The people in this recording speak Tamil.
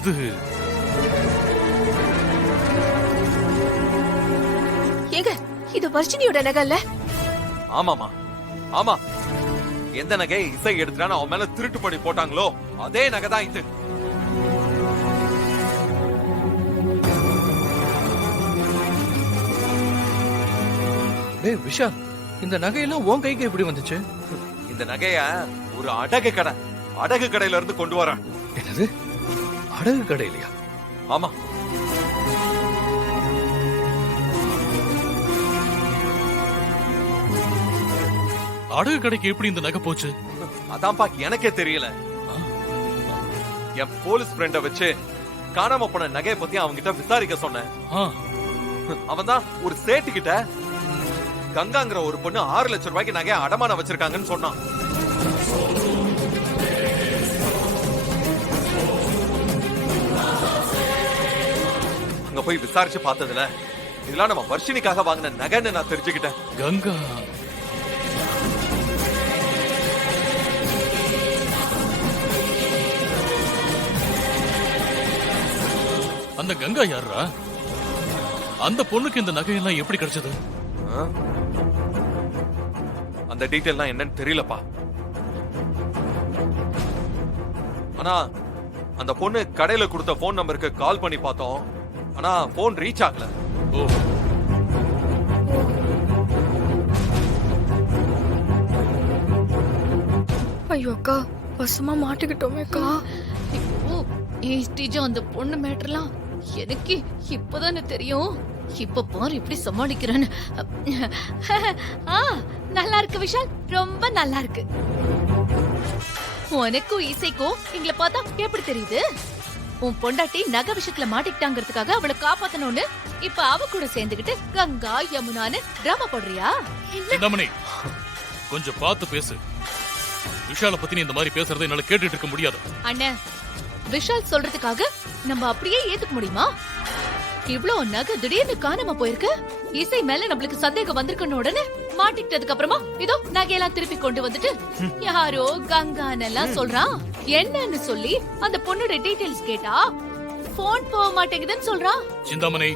இது ஏங்க இது வர்ஷினியோட நகை இல்ல? ஆமாமா ஆமா, எந்த நகையை இசை எடுத்துட்டான்னு அவன் மேல திருட்டு படி போட்டாங்களோ அதே நகை தான் இது. டேய் விஷால், இந்த நகையெல்லாம் உன் கைக்கு எப்படி வந்துச்சு? இந்த நகைய ஒரு அடகு கடையில இருந்து கொண்டு வரேன். என்னது, அடகு கடையிலையா? ஆமா, அடகு கடைக்கு எப்படி இந்த நகை போச்சு? அதான்ப்பா எனக்கே தெரியல. என் போலீஸ் ஃப்ரெண்ட வச்சு காணாம போன நகையை பத்தி அவங்க கிட்ட விசாரிக்க சொன்னேன். அவன் தான் ஒரு சேட்டு கிட்ட கங்காங்கிற ஒரு பொண்ணு 6 லட்சம் ரூபாய்க்கு நகையை அடமானம் வச்சிருக்காங்கன்னு சொன்னான். அங்க போய் விசாரிச்சு பார்த்ததுல இதெல்லாம் நம்ம வர்ஷினிக்காக வாங்கின நகைன்னு நான் தெரிஞ்சுக்கிட்டேன். கங்கா அந்த கங்கா யாரா? அந்த பொண்ணுக்கு இந்த நகையெல்லாம் எப்படி கிடைச்சது? அந்த டீடைல் என்னன்னு தெரியலப்பா. ஆனா அந்த பொண்ணு கடையில கொடுத்த போன் நம்பருக்கு கால் பண்ணி பார்த்தோம். ஆனா போன் ரீச் ஆகல. ஓ, ஐயோ அக்கா, வசமா மாட்டிக்கிட்டோமே அக்கா. ஸ்ரீஜா, அந்த பொண்ணு மேட்டர்லாம் எனக்கு இப்பதானே தெரியும். இப்ப பாரு இப்படி சமாளிக்கிறேன்னு. நல்லா இருக்கு விஷால், ரொம்ப நல்லா இருக்கு. உனக்கும் இசைக்கும் எங்களை பார்த்தா எப்படி தெரியுது? உன் பொண்டாட்டி நகை விஷயத்துல மாட்டிக்கிட்டாங்கிறதுக்காக அவளை காப்பாத்தணும்னு இப்ப அவ கூட சேர்ந்துகிட்டு கங்கா யமுனான்னு டிராமா போடுறியா? சிந்தாமணி, கொஞ்சம் பார்த்து பேசு. விஷால பத்தி நீ இந்த மாதிரி பேசுறதை என்னால கேட்டுட்டு இருக்க முடியாது. அண்ணே, விஷால் சொல்றதுக்காக நம்ம அப்படியே ஏத்துக்க முடியுமா? இவ்ளோ நகை திடீர்னு காணாம போயிருக்கு. இசை மேல நம்மளுக்கு சந்தேகம் வந்திருக்கணும். உடனே மாட்டிக்கிட்டதுக்கு அப்புறமா இதோ நகையெல்லாம் திருப்பி கொண்டு வந்துட்டு யாரோ கங்கானெல்லாம் சொல்றான். என்னன்னு சொல்லி அந்த பொண்ணோட டீடைல்ஸ் கேட்டா போன் போக மாட்டேங்குதுன்னு சொல்றான். சிந்தாமணி,